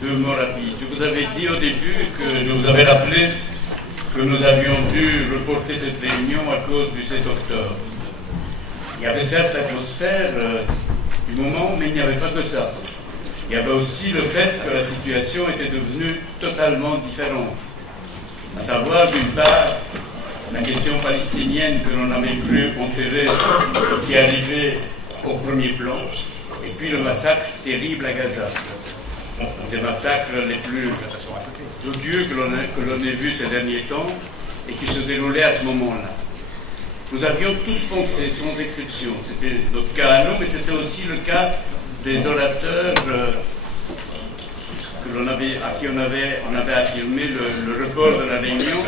Deux mots rapides. Je vous avais dit au début que je vous avais rappelé que nous avions dû reporter cette réunion à cause du 7 octobre. Il y avait certes l'atmosphère du moment, mais il n'y avait pas que ça. Il y avait aussi le fait que la situation était devenue totalement différente. À savoir, d'une part, la question palestinienne que l'on avait cru enterrer, qui arrivait au premier plan, et puis le massacre terrible à Gaza. Des massacres les plus odieux que l'on ait vus ces derniers temps et qui se déroulaient à ce moment-là. Nous avions tous pensé, sans exception, c'était notre cas à nous, mais c'était aussi le cas des orateurs à qui on avait affirmé le report de la réunion.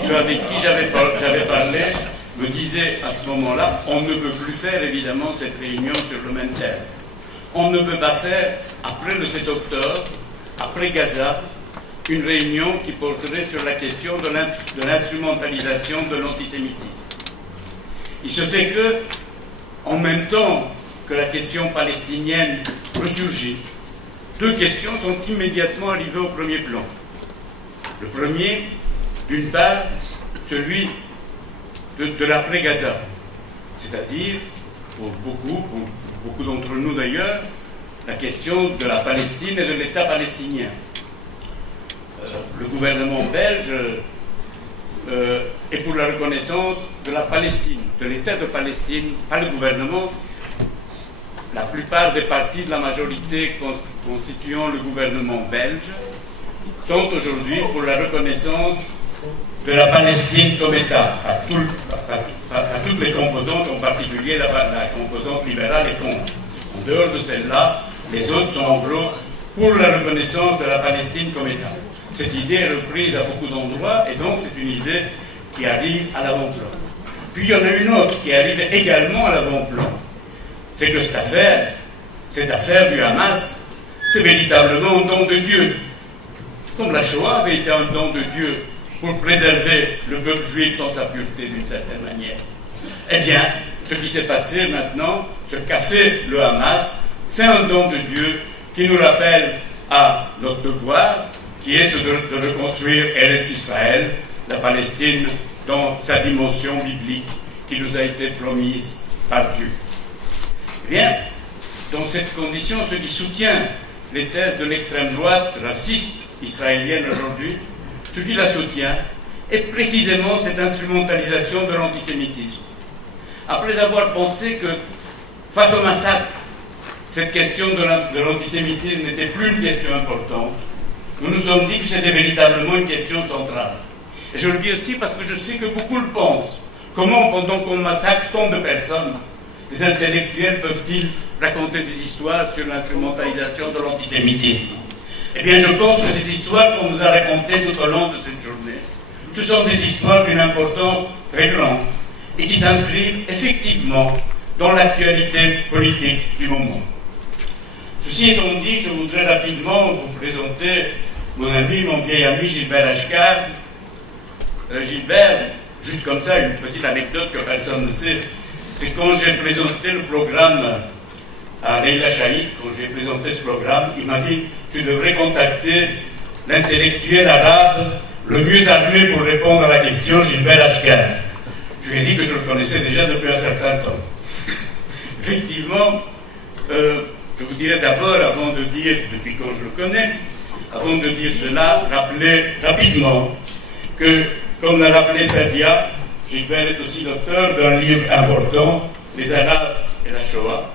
Ceux avec qui j'avais parlé me disaient à ce moment-là, on ne peut plus faire évidemment cette réunion sur le même thème. On ne peut pas faire, après le 7 octobre, après Gaza, une réunion qui porterait sur la question de l'instrumentalisation de l'antisémitisme. Il se fait que, en même temps que la question palestinienne ressurgit, deux questions sont immédiatement arrivées au premier plan. Le premier, d'une part, celui de l'après-Gaza, c'est-à-dire, pour beaucoup d'entre nous d'ailleurs, la question de la Palestine et de l'État palestinien. Le gouvernement belge est pour la reconnaissance de la Palestine, de l'État de Palestine, pas le gouvernement. La plupart des partis de la majorité constituant le gouvernement belge sont aujourd'hui pour la reconnaissance de la Palestine comme État, à toutes les composantes, en particulier la composante libérale est contre. En dehors de celle-là, les autres sont en gros pour la reconnaissance de la Palestine comme État. Cette idée est reprise à beaucoup d'endroits et donc c'est une idée qui arrive à l'avant-plan. Puis il y en a une autre qui arrive également à l'avant-plan. C'est que cette affaire du Hamas, c'est véritablement un don de Dieu. Comme la Shoah avait été un don de Dieu pour préserver le peuple juif dans sa pureté d'une certaine manière. Eh bien, ce qui s'est passé maintenant, ce qu'a fait le Hamas, c'est un don de Dieu qui nous rappelle à notre devoir, qui est de reconstruire Eretz Israël, la Palestine, dans sa dimension biblique qui nous a été promise par Dieu. Eh bien, dans cette condition, ce qui soutient les thèses de l'extrême droite raciste israélienne aujourd'hui, ce qui la soutient est précisément cette instrumentalisation de l'antisémitisme. Après avoir pensé que, face au massacre, cette question de l'antisémitisme n'était plus une question importante, nous nous sommes dit que c'était véritablement une question centrale. Et je le dis aussi parce que je sais que beaucoup le pensent. Comment, pendant qu'on massacre tant de personnes, les intellectuels peuvent-ils raconter des histoires sur l'instrumentalisation de l'antisémitisme? Eh bien, je pense que ces histoires qu'on nous a racontées tout au long de cette journée, ce sont des histoires d'une importance très grande et qui s'inscrivent effectivement dans l'actualité politique du moment. Ceci étant dit, je voudrais rapidement vous présenter mon ami, mon vieil ami Gilbert Achcar. Gilbert, juste comme ça, une petite anecdote que personne ne sait, c'est quand j'ai présenté le programme à Leila Chaïd, quand j'ai présenté ce programme, il m'a dit « Tu devrais contacter l'intellectuel arabe le mieux armé pour répondre à la question, Gilbert Achcar. » Je lui ai dit que je le connaissais déjà depuis un certain temps. Effectivement, je vous dirais d'abord, avant de dire, depuis quand je le connais, avant de dire cela, rappeler rapidement que, comme l'a rappelé Sadia, Gilbert est aussi l'auteur d'un livre important, Les Arabes et la Shoah.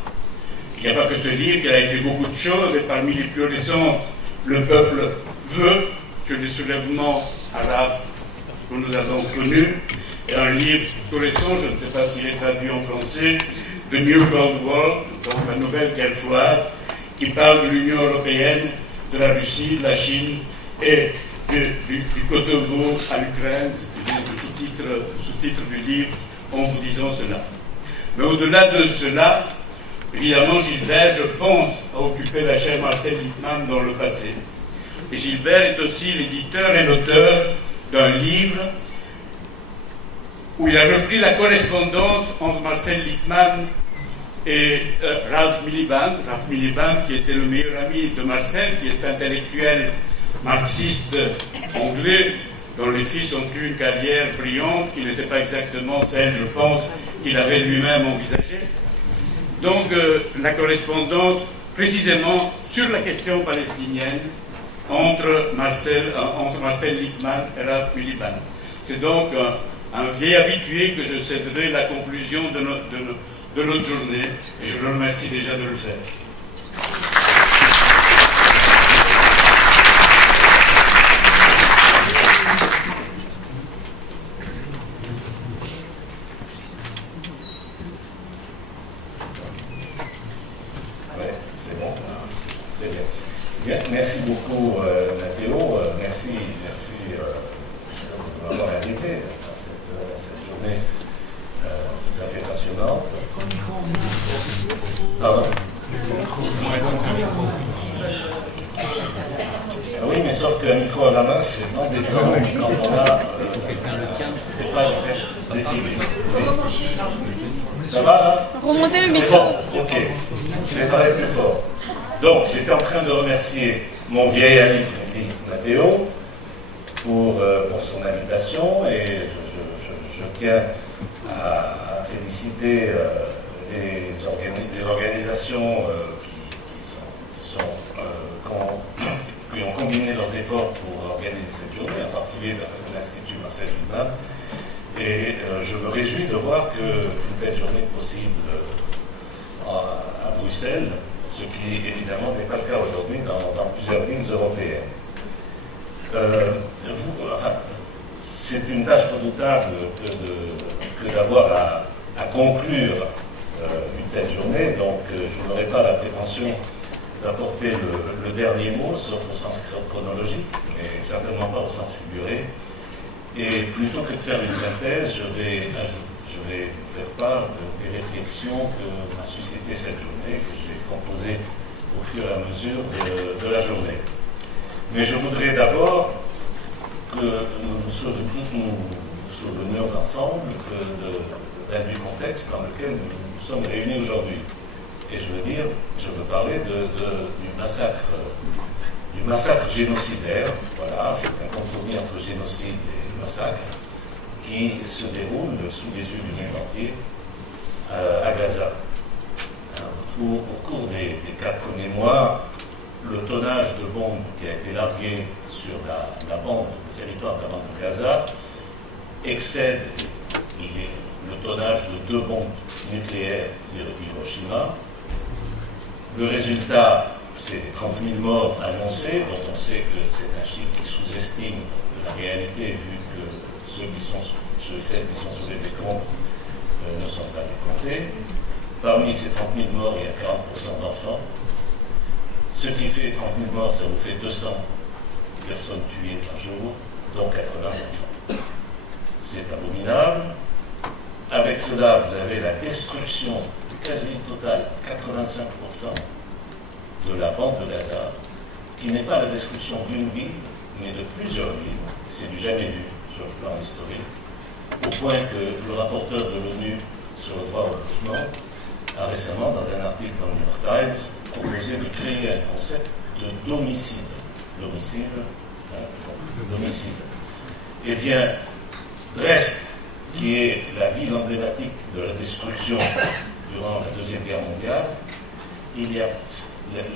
Il n'y a pas que ce livre, il a écrit beaucoup de choses, et parmi les plus récentes, Le peuple veut, sur les soulèvements arabes que nous avons connus, et un livre tout récent, je ne sais pas s'il est traduit en français, The New Cold War, donc la nouvelle guerre froide, qui parle de l'Union européenne, de la Russie, de la Chine et du Kosovo à l'Ukraine, le sous-titre du livre en vous disant cela. Mais au-delà de cela, évidemment, Gilbert, je pense, a occupé la chaire Marcel Littmann dans le passé. Et Gilbert est aussi l'éditeur et l'auteur d'un livre où il a repris la correspondance entre Marcel Littmann et Ralph Miliband qui était le meilleur ami de Marcel, qui est intellectuel marxiste anglais, dont les fils ont eu une carrière brillante, qui n'était pas exactement celle, je pense, qu'il avait lui-même envisagée. Donc la correspondance, précisément sur la question palestinienne, entre Marcel Lippmann et Ralph Miliband. C'est donc un vieil habitué que je céderai la conclusion de notre journée, et je vous remercie déjà de le faire. Merci beaucoup, Matteo. Merci de m'avoir invité à cette journée tout à fait passionnante. Pardon. Oui, mais sauf qu'un micro à la main, c'est embêtant quand on a pas fait défiler. Ça va là? Remontez le micro. Bon, ok. Je vais parler plus fort. Donc, j'étais en train de remercier mon vieil ami Matteo pour son invitation, et je tiens à féliciter les organisations qui ont combiné leurs efforts pour organiser cette journée, en particulier l'Institut Marcel Lippmann. Et je me réjouis de voir qu'une telle journée est possible à Bruxelles, ce qui évidemment n'est pas le cas aujourd'hui dans plusieurs villes européennes. C'est une tâche redoutable que d'avoir à conclure une telle journée, donc je n'aurai pas la prétention d'apporter le dernier mot, sauf au sens chronologique, mais certainement pas au sens figuré. Et plutôt que de faire une synthèse, je vais faire part des réflexions que m'a suscité cette journée, que je vais composer au fur et à mesure de la journée. Mais je voudrais d'abord que nous nous souvenions ensemble du contexte dans lequel nous sommes réunis aujourd'hui. Et je veux parler du massacre génocidaire. Voilà, c'est un compromis entre génocide et massacre qui se déroule sous les yeux du monde entier à Gaza. Au cours des 4 premiers mois, le tonnage de bombes qui a été largué sur le territoire de la bande de Gaza excède le tonnage de 2 bombes nucléaires d'Hiroshima. Le résultat, c'est 30 000 morts annoncés, dont on sait que c'est un chiffre qui sous-estime la réalité, vu que ceux et celles qui sont sous les décomptes ne sont pas décomptés. Parmi ces 30 000 morts, il y a 40% d'enfants. Ce qui fait 30 000 morts, ça vous fait 200 personnes tuées par jour, dont 80 enfants. C'est abominable. Avec cela, vous avez la destruction quasi totale, 85% de la bande de Gaza, qui n'est pas la destruction d'une ville, mais de plusieurs villes. C'est du jamais vu sur le plan historique, au point que le rapporteur de l'ONU sur le droit au logement a récemment, dans un article dans le New York Times, proposé de créer un concept de domicile. Domicile. Eh bien, Brest, qui est la ville emblématique de la destruction durant la Deuxième Guerre mondiale,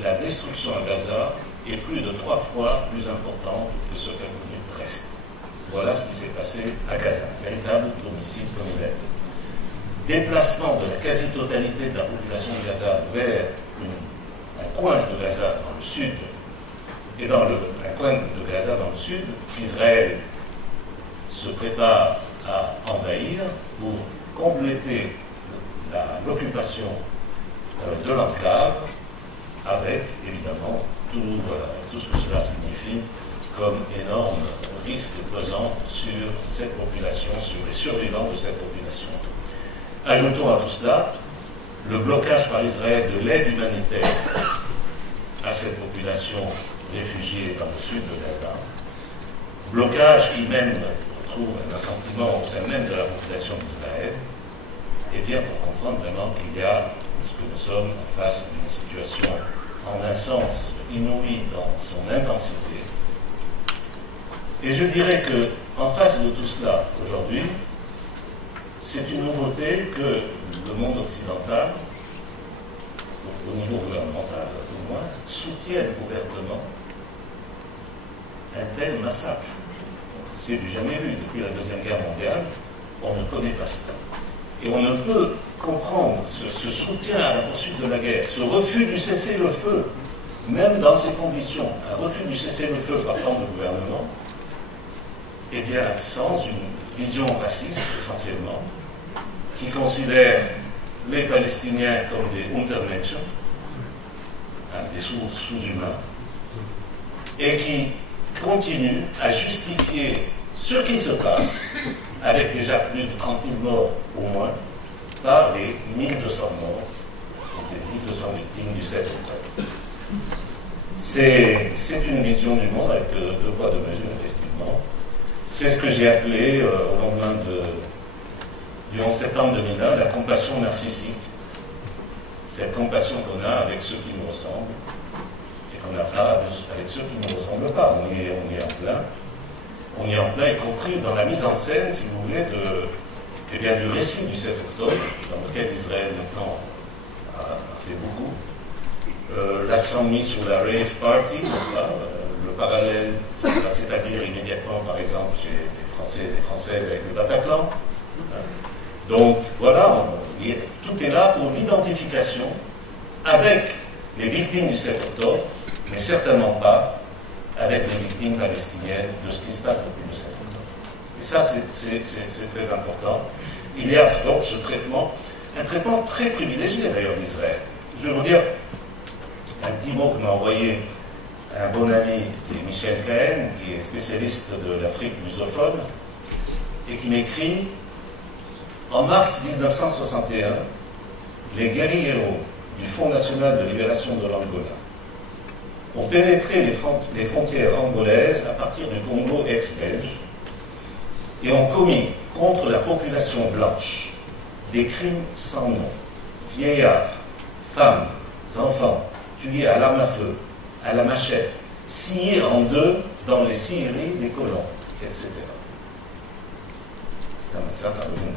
la destruction à Gaza est plus de 3 fois plus importante que ce qu'a connu Brest. Voilà ce qui s'est passé à Gaza, véritable domicile communal. Déplacement de la quasi-totalité de la population de Gaza vers un coin de Gaza dans le sud, et dans un coin de Gaza dans le sud, qu'Israël se prépare à envahir pour compléter l'occupation de l'enclave, avec évidemment tout ce que cela signifie comme énorme risque pesant sur cette population, sur les survivants de cette population. Ajoutons à tout cela le blocage par Israël de l'aide humanitaire à cette population réfugiée dans le sud de Gaza, blocage qui même retrouve un sentiment au sein même de la population d'Israël, et bien pour comprendre vraiment qu'il y a puisque nous sommes en face d'une situation en un sens inouïe dans son intensité. Et je dirais qu'en face de tout cela, aujourd'hui, c'est une nouveauté que le monde occidental, au niveau gouvernemental au moins, soutienne ouvertement un tel massacre. C'est du jamais vu. Depuis la Deuxième Guerre mondiale, on ne connaît pas cela. Et on ne peut comprendre ce soutien à la poursuite de la guerre, ce refus du cessez-le-feu, même dans ces conditions, un refus du cessez-le-feu par part du gouvernement, eh bien, sans une vision raciste essentiellement, qui considère les Palestiniens comme des Untermenschen, des sous-humains, et qui continue à justifier ce qui se passe, avec déjà plus de 30 000 morts au moins, par les 1200 morts, les 1200 victimes du 7 octobre. C'est une vision du monde avec deux poids, deux mesures, effectivement. C'est ce que j'ai appelé, au lendemain du 11 septembre 2001, la compassion narcissique. Cette compassion qu'on a avec ceux qui nous ressemblent, et qu'on n'a pas avec ceux qui ne nous ressemblent pas. On y est en plein. On y est en plein, y compris dans la mise en scène, si vous voulez, du récit du 7 octobre, dans lequel Israël maintenant a fait beaucoup. L'accent mis sur la rave party, n'est-ce pas, le parallèle, c'est-à-dire immédiatement, par exemple, chez les Français et les Françaises avec le Bataclan. Donc voilà, tout est là pour l'identification avec les victimes du 7 octobre, mais certainement pas avec les victimes palestiniennes de ce qui se passe depuis le 7 octobre. Et ça, c'est très important. Il y a donc ce traitement, un traitement très privilégié d'ailleurs d'Israël. Je vais vous dire un petit mot que m'a envoyé un bon ami qui est Michel Cahen, qui est spécialiste de l'Afrique lusophone, et qui m'écrit: en mars 1961, les guérilleros du Front national de libération de l'Angola ont pénétré les frontières angolaises à partir du Congo ex-belge et ont commis contre la population blanche des crimes sans nom. Vieillards, femmes, enfants, tués à l'arme à feu, à la machette, sciés en deux dans les scieries des colons, etc. C'est un massacre à l'origine.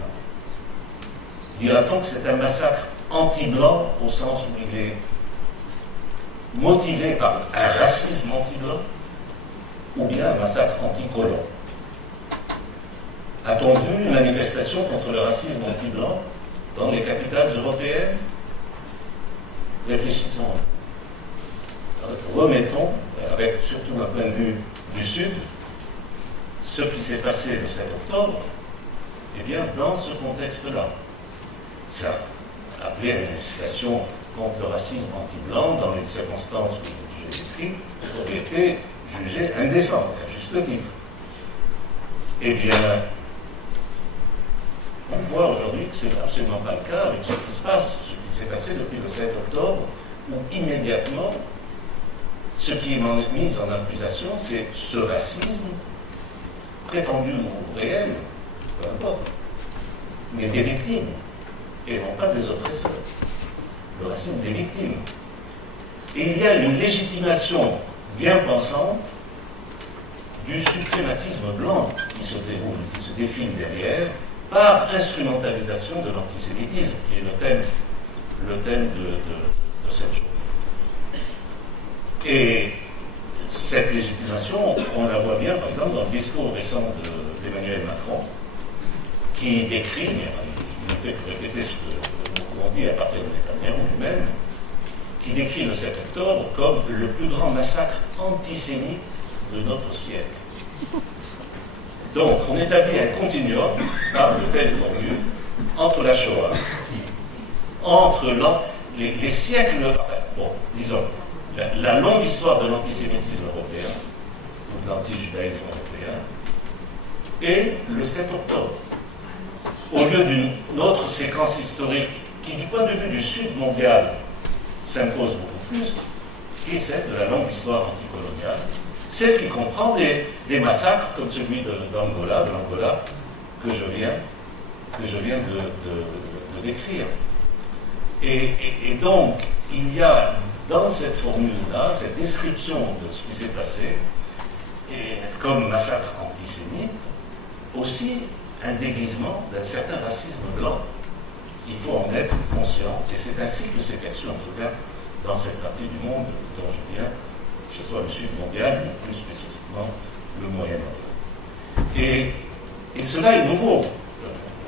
Dira-t-on que c'est un massacre anti-blanc au sens où il est motivé par un racisme anti-blanc ou bien un massacre anti-colon? A-t-on vu une manifestation contre le racisme anti-blanc dans les capitales européennes? Réfléchissons. Remettons, avec surtout un point de vue du Sud, ce qui s'est passé le 7 octobre, eh bien, dans ce contexte-là. Ça a appelé à une législation contre le racisme anti-blanc dans les circonstances que j'ai décrites, aurait été jugé indécent, à juste titre. Eh bien, on voit aujourd'hui que ce n'est absolument pas le cas avec ce qui se passe, ce qui s'est passé depuis le 7 octobre, où immédiatement, ce qui est mis en accusation, c'est ce racisme, prétendu ou réel, peu importe, mais des victimes, et non pas des oppresseurs. Le racisme des victimes. Et il y a une légitimation bien pensante du suprématisme blanc qui se déroule, qui se défile derrière, par instrumentalisation de l'antisémitisme, qui est le thème de cette journée. Et cette légitimation, on la voit bien, par exemple, dans le discours récent d'Emmanuel Macron, qui décrit, mais enfin, il ne fait que répéter ce que beaucoup ont dit à partir de Netanyahu lui-même, qui décrit le 7 octobre comme le plus grand massacre antisémite de notre siècle. Donc, on établit un continuum, par de telles formules, entre la Shoah, entre les siècles, enfin, bon, disons, la longue histoire de l'antisémitisme européen, ou de l'antijudaïsme européen, et le 7 octobre. Au lieu d'une autre séquence historique qui, du point de vue du Sud mondial, s'impose beaucoup plus, qui est celle de la longue histoire anticoloniale, celle qui comprend des massacres comme celui de l'Angola que je viens de décrire. Et donc, il y a dans cette formule-là, cette description de ce qui s'est passé, et comme massacre antisémite, aussi un déguisement d'un certain racisme blanc. Il faut en être conscient, et c'est ainsi que c'est perçu, en tout cas, dans cette partie du monde dont je viens, que ce soit le sud mondial, mais plus spécifiquement le Moyen-Orient. Et cela est nouveau.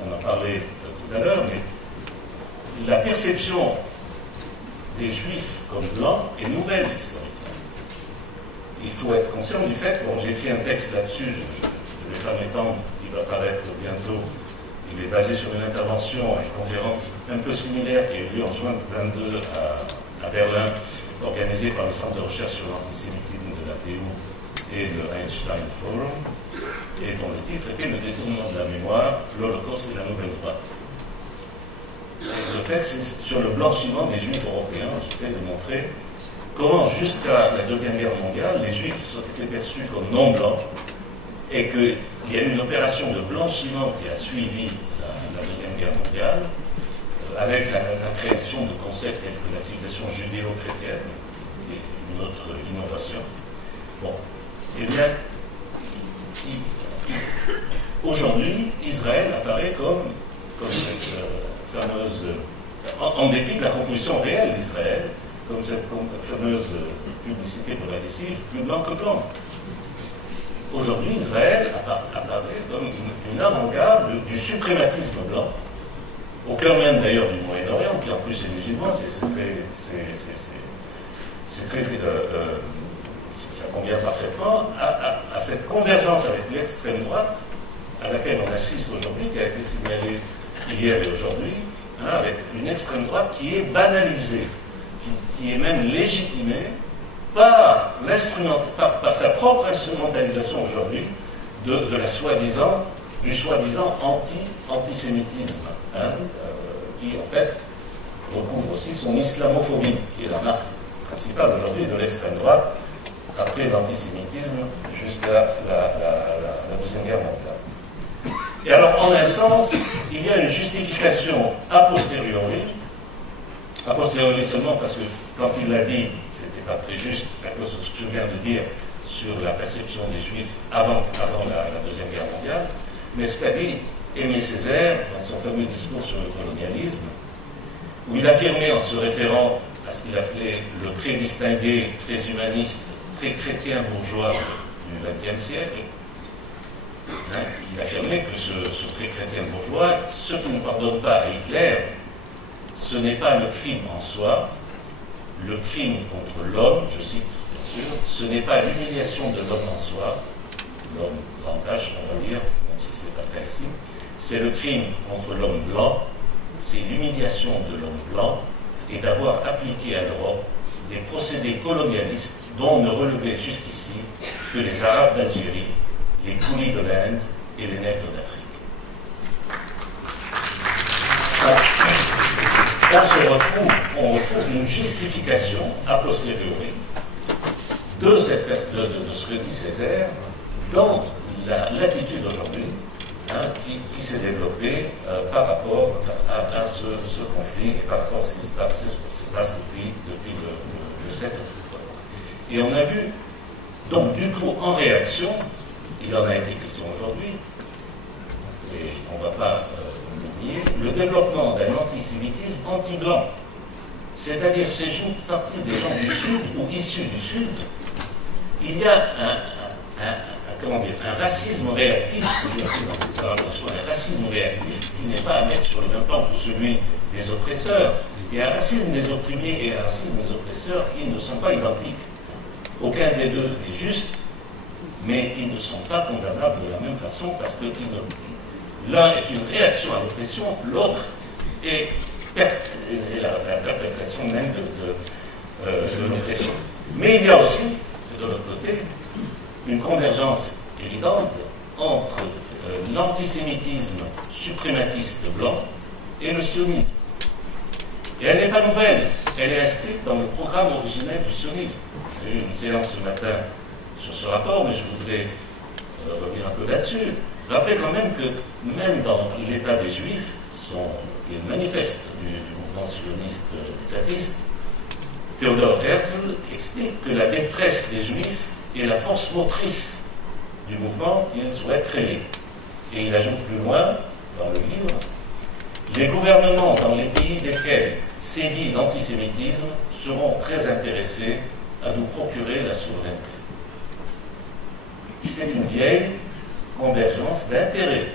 On en parlait tout à l'heure, mais la perception des Juifs comme blancs est nouvelle historiquement. Il faut être conscient du fait, bon, j'ai fait un texte là-dessus, je ne vais pas m'étendre, il va paraître bientôt. Il est basé sur une intervention, une conférence un peu similaire qui a eu lieu en juin 2022 à Berlin, organisée par le Centre de recherche sur l'antisémitisme de la TU et le Einstein Forum, et dont le titre était Le détournement de la mémoire, l'Holocauste et la Nouvelle Droite. Le texte est sur le blanchiment des Juifs européens. J'essaie de montrer comment, jusqu'à la Deuxième Guerre mondiale, les Juifs étaient perçus comme non blancs et qu'il y a eu une opération de blanchiment qui a suivi la Deuxième Guerre mondiale, avec la création de concepts tels que la civilisation judéo-chrétienne, qui est une autre innovation. Bon, eh bien, aujourd'hui, Israël apparaît comme cette fameuse, en dépit de la composition réelle d'Israël, comme cette fameuse publicité progressive, plus blanc que blanc. Aujourd'hui, Israël apparaît comme une avant-garde du suprématisme blanc, au cœur même d'ailleurs du Moyen-Orient, qui en plus est musulman, ça convient parfaitement à cette convergence avec l'extrême droite à laquelle on assiste aujourd'hui, qui a été signalée hier et aujourd'hui, avec une extrême droite qui est banalisée, qui est même légitimée par sa propre instrumentalisation aujourd'hui du soi-disant antisémitisme, qui en fait recouvre aussi son islamophobie, qui est la marque principale aujourd'hui de l'extrême droite, après l'antisémitisme jusqu'à la Deuxième Guerre mondiale. Et alors, en un sens, il y a une justification a posteriori seulement parce que quand il l'a dit, c'était pas très juste à cause de ce que je viens de dire sur la perception des Juifs avant la Deuxième Guerre mondiale, mais ce qu'a dit Aimé Césaire dans son fameux discours sur le colonialisme, où il affirmait en se référant à ce qu'il appelait le très distingué, très humaniste, très chrétien bourgeois du XXe siècle, il affirmait que ce très chrétien bourgeois, ce qui ne pardonne pas à Hitler, ce n'est pas le crime en soi, le crime contre l'homme, je cite bien sûr, ce n'est pas l'humiliation de l'homme en soi, l'homme grand H, on va dire, même si ce n'est pas le cas ici, c'est le crime contre l'homme blanc, c'est l'humiliation de l'homme blanc et d'avoir appliqué à l'Europe des procédés colonialistes dont ne relevaient jusqu'ici que les Arabes d'Algérie, les Koulis de l'Inde et les Nègres d'Afrique. On retrouve une justification a posteriori de ce que dit Césaire dans l'attitude aujourd'hui qui s'est développée par rapport à ce conflit et par rapport à ce qui se passe depuis le 7 octobre. Et on a vu, donc du coup, en réaction, il en a été question aujourd'hui, et on ne va pas l'oublier, le développement d'un antisémitisme anti-blanc, c'est-à-dire chez une partie des gens du Sud ou issus du Sud, il y a un racisme réactif, un racisme réactif qui n'est pas à mettre sur le même plan que celui des oppresseurs. Et un racisme des opprimés et un racisme des oppresseurs, ils ne sont pas identiques. Aucun des deux est juste, mais ils ne sont pas condamnables de la même façon parce que l'un est une réaction à l'oppression, l'autre est la perpétration même de l'oppression. Mais il y a aussi, de l'autre côté, une convergence évidente entre l'antisémitisme suprématiste blanc et le sionisme. Et elle n'est pas nouvelle, elle est inscrite dans le programme originel du sionisme. J'ai eu une séance ce matin sur ce rapport, mais je voudrais revenir un peu là-dessus. Rappelez quand même que même dans l'état des Juifs, le manifeste du mouvement sioniste étatiste, Theodor Herzl explique que la détresse des Juifs est la force motrice du mouvement qu'il souhaite créer. Et il ajoute plus loin, dans le livre, les gouvernements dans les pays desquels sévit l'antisémitisme seront très intéressés à nous procurer la souveraineté. C'est une vieille convergence d'intérêts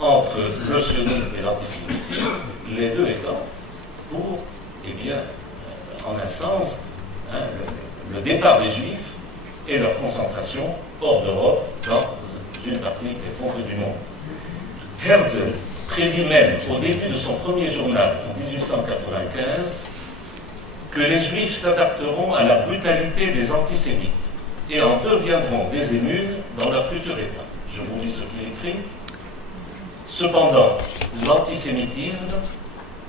entre le sionisme et l'antisémitisme, les deux étant pour, eh bien, en un sens, le départ des Juifs et leur concentration hors d'Europe dans une partie quelconque du monde. Herzl prédit même au début de son premier journal en 1895 que les Juifs s'adapteront à la brutalité des antisémites et en deviendront des émules dans leur futur état. Je vous lis ce qu'il écrit. Cependant, l'antisémitisme,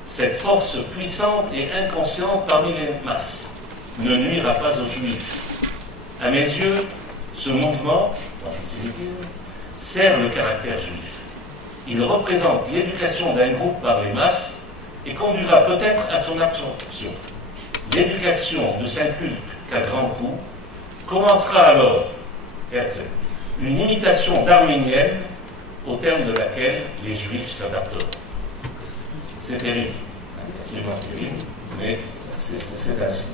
cette force puissante et inconsciente parmi les masses, ne nuira pas aux Juifs. À mes yeux, ce mouvement, l'antisémitisme, sert le caractère juif. Il représente l'éducation d'un groupe par les masses et conduira peut-être à son absorption. L'éducation ne s'inculque qu'à grands coups. Commencera alors, Herzl, une imitation darwinienne au terme de laquelle les Juifs s'adapteront. C'est terrible, absolument terrible, mais c'est ainsi.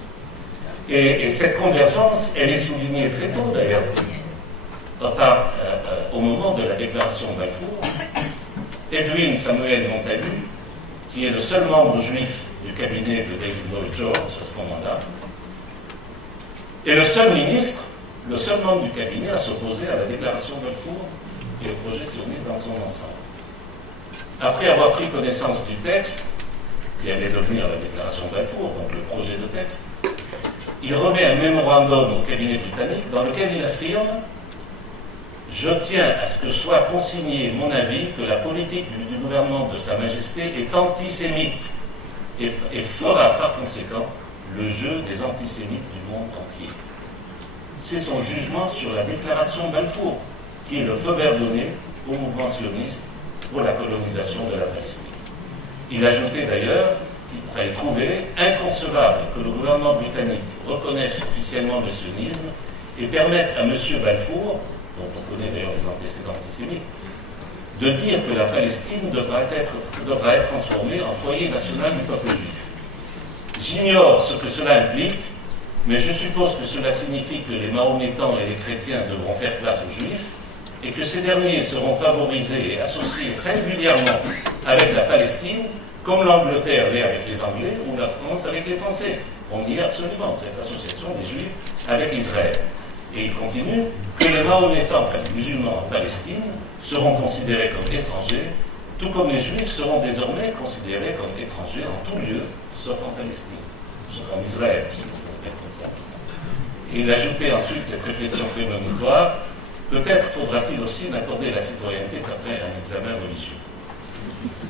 Et cette convergence, elle est soulignée très tôt d'ailleurs, au moment de la déclaration de Balfour. Edwin Samuel Montagu, qui est le seul membre juif du cabinet de David Lloyd George à ce moment-là, est le seul ministre, le seul membre du cabinet à s'opposer à la déclaration de Balfour et au projet sioniste dans son ensemble. Après avoir pris connaissance du texte, qui allait devenir la déclaration de Balfour, donc le projet de texte, il remet un mémorandum au cabinet britannique dans lequel il affirme « Je tiens à ce que soit consigné mon avis que la politique du gouvernement de Sa Majesté est antisémite et fera par conséquent le jeu des antisémites du monde entier. » C'est son jugement sur la déclaration Balfour, qui est le feu vert donné au mouvement sioniste pour la colonisation de la Palestine. Il ajoutait d'ailleurs qu'il trouvait inconcevable que le gouvernement britannique reconnaisse officiellement le sionisme et permette à M. Balfour, dont on connaît d'ailleurs les antécédents antisémites, de dire que la Palestine devra être transformée en foyer national du peuple juif. J'ignore ce que cela implique, mais je suppose que cela signifie que les Mahométans et les chrétiens devront faire place aux Juifs et que ces derniers seront favorisés et associés singulièrement avec la Palestine, comme l'Angleterre l'est avec les Anglais ou la France avec les Français. On y est absolument, cette association des Juifs avec Israël. Et il continue que les Mahométans, enfin les musulmans en Palestine, seront considérés comme étrangers, tout comme les Juifs seront désormais considérés comme étrangers en tout lieu, sauf en Palestine, sauf en Israël, puisque c'est comme ça. Et il ajoutait ensuite cette réflexion prémonitoire: peut-être faudra-t-il aussi n'accorder la citoyenneté qu'après un examen religieux.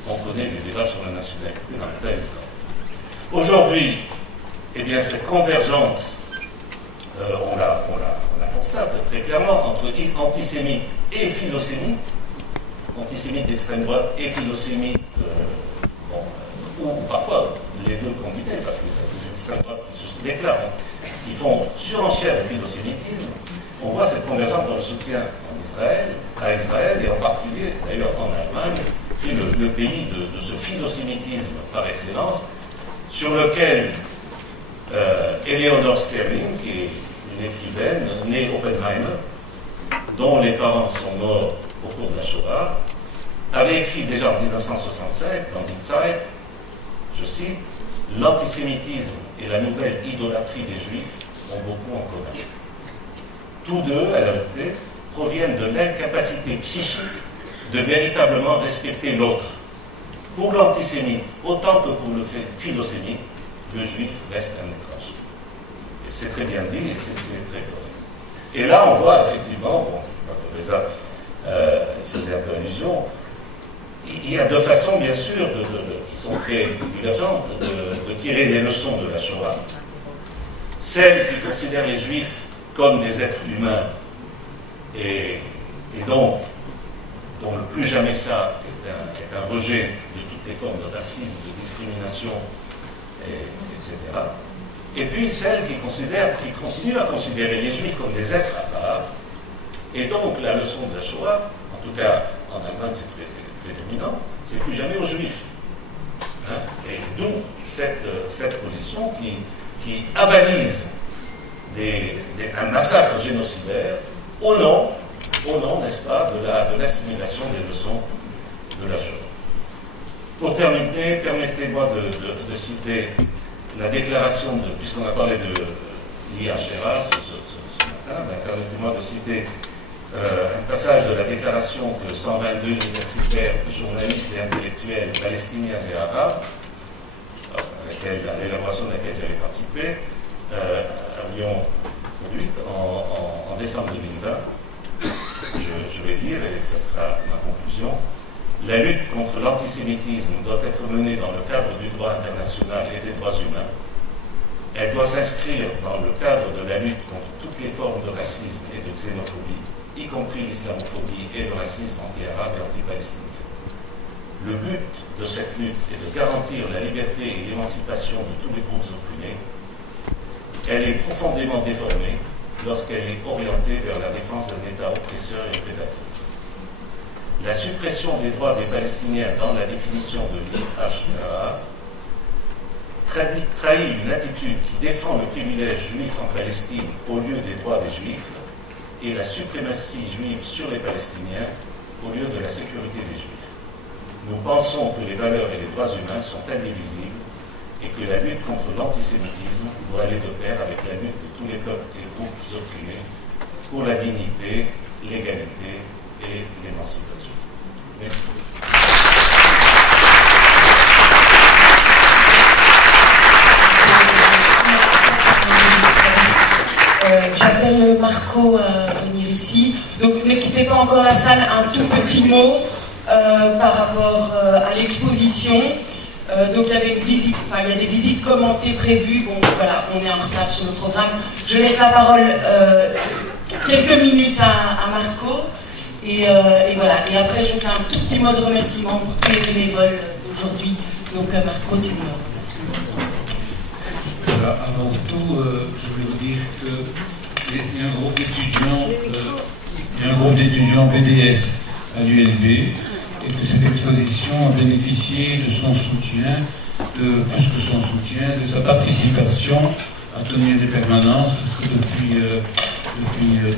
On connaît les débats sur la nationalité dans l'État d'Israël. Aujourd'hui, eh bien, cette convergence, on la constate très clairement entre antisémites et philosémites, antisémites d'extrême droite et philosémites, ou parfois les deux combinés, parce qu'il y a des extrêmes droites qui se déclarent, qui font surenchère de philosémitisme. On voit cette convergence dans le soutien à Israël, et en particulier d'ailleurs en Allemagne, qui est le pays de ce philosémitisme par excellence, sur lequel Eleanor Sterling, qui est une écrivaine née Oppenheimer, dont les parents sont morts au cours de la Shoah, avait écrit déjà en 1965 dans Die Zeit, je cite, « L'antisémitisme et la nouvelle idolâtrie des Juifs ont beaucoup en commun. Tous deux, elle ajoutait, proviennent de l'incapacité psychique de véritablement respecter l'autre. Pour l'antisémite, autant que pour le philosémite, le juif reste un étranger. » C'est très bien dit et c'est très correct. Et là, on voit effectivement, bon, je sais pas que faisait un peu allusion, il y a deux façons, bien sûr, qui sont très divergentes, de tirer les leçons de la Shoah. Celle qui considère les Juifs comme des êtres humains et donc dont le plus jamais ça est un rejet de toutes les formes de racisme, de discrimination, etc. Et puis celle qui continue à considérer les Juifs comme des êtres à part. Et donc la leçon de la Shoah, en tout cas en Allemagne c'est prédominant, c'est plus jamais aux Juifs. Hein? Et d'où cette position qui avalise un massacre génocidaire au nom, n'est-ce pas, de l'assimilation des leçons de la Shoah. Pour terminer, permettez-moi de citer la déclaration, puisqu'on a parlé de l'IHRA ce matin, permettez-moi de citer un passage de la déclaration que 122 universitaires, journalistes et intellectuels palestiniens et arabes, à l'élaboration de laquelle j'avais participé, avions produite en décembre 2020. Je vais lire, et ce sera ma conclusion. La lutte contre l'antisémitisme doit être menée dans le cadre du droit international et des droits humains. Elle doit s'inscrire dans le cadre de la lutte contre toutes les formes de racisme et de xénophobie, y compris l'islamophobie et le racisme anti-arabe et anti-palestinien. Le but de cette lutte est de garantir la liberté et l'émancipation de tous les groupes opprimés. Elle est profondément déformée lorsqu'elle est orientée vers la défense d'un État oppresseur et prédateur. La suppression des droits des Palestiniens dans la définition de l'IHRA trahit une attitude qui défend le privilège juif en Palestine au lieu des droits des Juifs et la suprématie juive sur les Palestiniens au lieu de la sécurité des Juifs. Nous pensons que les valeurs et les droits humains sont indivisibles et que la lutte contre l'antisémitisme doit aller de pair avec la lutte de tous les peuples et groupes opprimés pour la dignité, l'égalité et l'émancipation. Merci. J'appelle Marco à venir ici. Donc ne quittez pas encore la salle. Un tout petit mot par rapport à l'exposition. Donc il y avait une visite, il y a des visites commentées prévues. Bon voilà, on est en retard sur le programme. Je laisse la parole quelques minutes à Marco. Et voilà. Et après je fais un tout petit mot de remerciement pour tous les bénévoles d'aujourd'hui. Donc Marco, tu me remercies. Voilà, avant tout, je voulais vous dire qu'il y a un groupe d'étudiants, BDS à l'ULB, et que cette exposition a bénéficié de son soutien, de plus que son soutien, de sa participation à tenir des permanences, parce que depuis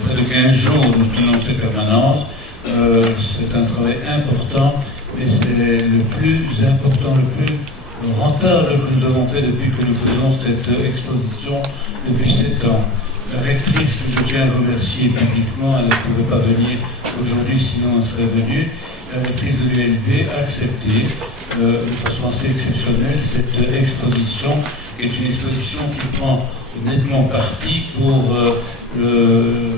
près de 15 jours, nous tenons ces permanences. C'est un travail important, mais c'est le plus important, le plus rentable que nous avons fait depuis que nous faisons cette exposition depuis 7 ans. La rectrice, que je tiens à remercier publiquement, elle ne pouvait pas venir aujourd'hui, sinon elle serait venue. La rectrice de l'ULB a accepté de façon assez exceptionnelle cette exposition, qui est une exposition qui prend nettement parti pour le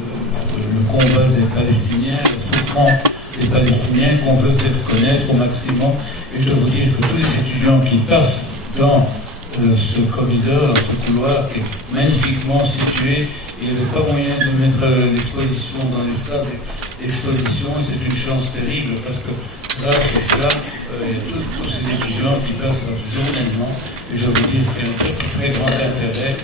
combat des Palestiniens, la souffrance des Palestiniens qu'on veut faire connaître au maximum. Et je dois vous dire que tous les étudiants qui passent dans ce corridor, dans ce couloir qui est magnifiquement situé, il n'y avait pas moyen de mettre l'exposition dans les salles d'exposition, et c'est une chance terrible parce que grâce à cela, il y a tous ces étudiants qui passent journellement, et je dois vous dire qu'il y a un très grand intérêt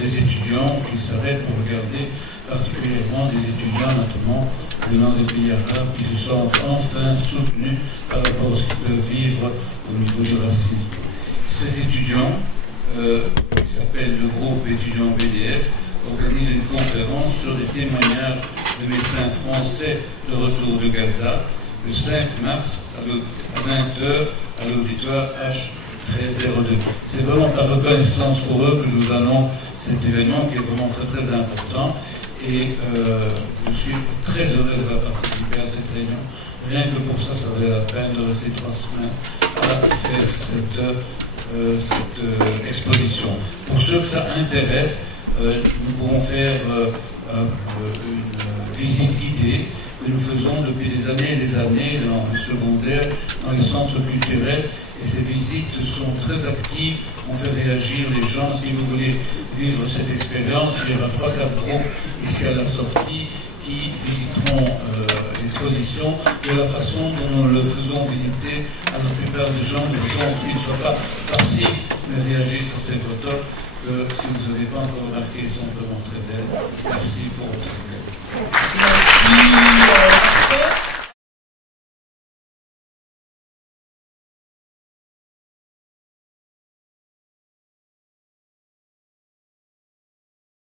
des étudiants qui s'arrêtent pour regarder, particulièrement des étudiants notamment venant des pays arabes qui se sentent enfin soutenus par rapport à ce qu'ils peuvent vivre au niveau du racisme. Ces étudiants, qui s'appelle le groupe étudiant BDS, organisent une conférence sur les témoignages de médecins français de retour de Gaza le 5 mars à 20h à l'auditoire H1302. C'est vraiment par reconnaissance pour eux que je vous annonce cet événement qui est vraiment très très important. Et je suis très heureux de participer à cette réunion. Rien que pour ça, ça valait la peine de rester 3 semaines à faire cette exposition. Pour ceux que ça intéresse, nous pourrons faire une visite guidée que nous faisons depuis des années et des années dans le secondaire, dans les centres culturels. Et ces visites sont très actives, on fait réagir les gens. Si vous voulez vivre cette expérience, il y aura 3-4 groupes ici à la sortie qui visiteront l'exposition de la façon dont nous le faisons visiter à la plupart des gens, de façon à ce qu'ils ne soient pas passifs, mais réagissent à ces photos que, si vous n'avez pas encore remarqué, sont vraiment très belles. Merci pour votre